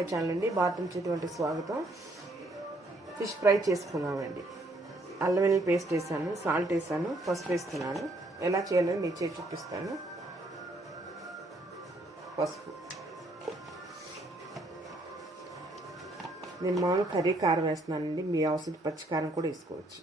My channel అండి. భారతం చేతి స్వాగతం. ఫిష్ ఫ్రై చేసుకుందామండి. అల్లం వెల్లుల్లి పేస్ట్ వేసాను, సాల్ట్ వేసాను, పసుపు వేస్తున్నాను. ఎలా చేయాలని మీకు చేసి చూపిస్తాను. పసుపు, నేను మామూలు కర్రీ కారం వేస్తున్నానండి. మీ అవసరం పచ్చి కారం కూడా వేసుకోవచ్చు.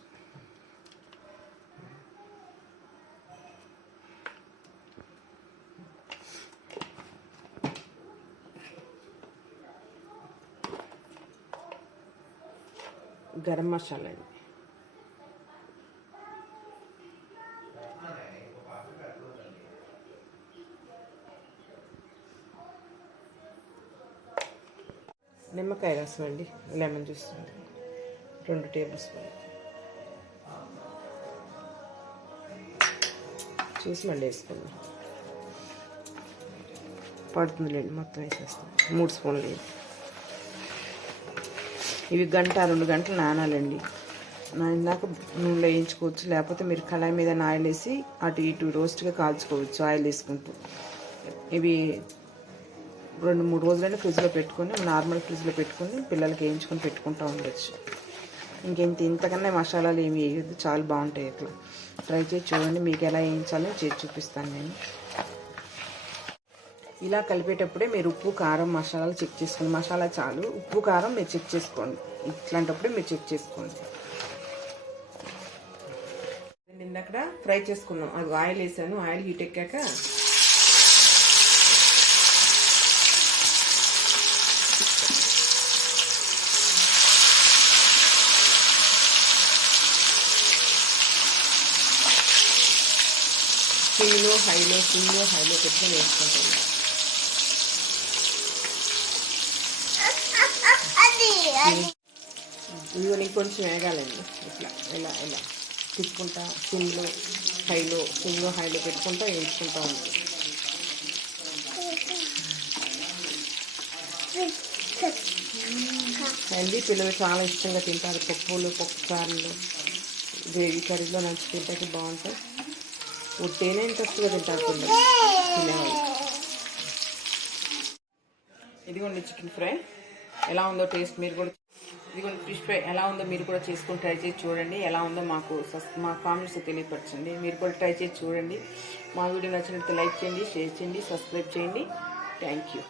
గరం మసాలా అండి. నిమ్మకాయ రసం అండి, లెమన్ జ్యూస్ 2 టేబుల్ స్పూన్ చూసి మళ్ళీ వేసుకుందాం. పడుతుందిలేండి, మొత్తం వేసేస్తాం. 3 స్పూన్లు. ఇవి 1-2 గంటలు నానాలండి. నానాక నూనెలో వేయించుకోవచ్చు, లేకపోతే మీరు కళాయి మీద ఆయిల్ వేసి అటు ఇటు రోస్ట్గా కాల్చుకోవచ్చు ఆయిల్ వేసుకుంటూ. ఇవి 2-3 రోజులైనా ఫ్రిడ్జ్లో పెట్టుకొని, నార్మల్ ఫ్రిడ్జ్లో పెట్టుకొని పిల్లలకి వేయించుకొని పెట్టుకుంటూ ఉండొచ్చు. ఇంతకన్నా మసాలాలు ఏమి వేయద్దు, చాలా బాగుంటాయి. ఇట్లా ట్రై చేసి చూడండి. మీకు ఎలా వేయించాలో చేసి చూపిస్తాను నేను. ఇలా కలిపేటప్పుడే మీరు ఉప్పు, కారం, మసాలాలు చెక్ చేసుకోండి. మసాలా చాలు, ఉప్పు, కారం మీరు చెక్ చేసుకోండి. ఇట్లాంటప్పుడే మీరు చెక్ చేసుకోండి. నేను అక్కడ ఫ్రై చేసుకున్నాం. అది ఆయిల్ వేసాను. ఆయిల్ హీట్ ఎక్కాక సిమ్లో హైలో పెట్టుకొని వేసుకుంటాను. ఇదిగో కొంచెం వేగాలండి. ఇట్లా ఇలా తిప్పుకుంటా సిమ్లో హైలో పెట్టుకుంటా వేయించుకుంటా ఉంటాం. హెల్దీ, పిల్లలు చాలా ఇష్టంగా తింటారు. పప్పు చారులు, గ్రేవీ కర్రీలో నంచి తింటే బాగుంటాయి. ఉట్టేనే ఇంట్రెస్ట్గా తింటారు పిల్లలు తినేవాళ్ళు. ఇదిగోండి చికెన్ ఫ్రై ఎలా ఉందో టేస్ట్ మీరు కూడా, ఇదిగోండి ఫిష్ ఫ్రై ఎలా ఉందో మీరు కూడా చేసుకొని ట్రై చేసి చూడండి. ఎలా ఉందో మా కామెంట్స్ తెలియపరచండి. మీరు కూడా ట్రై చేసి చూడండి. మా వీడియో నచ్చినట్లయితే లైక్ చేయండి, షేర్ చేయండి, సబ్స్క్రైబ్ చేయండి. Thank you.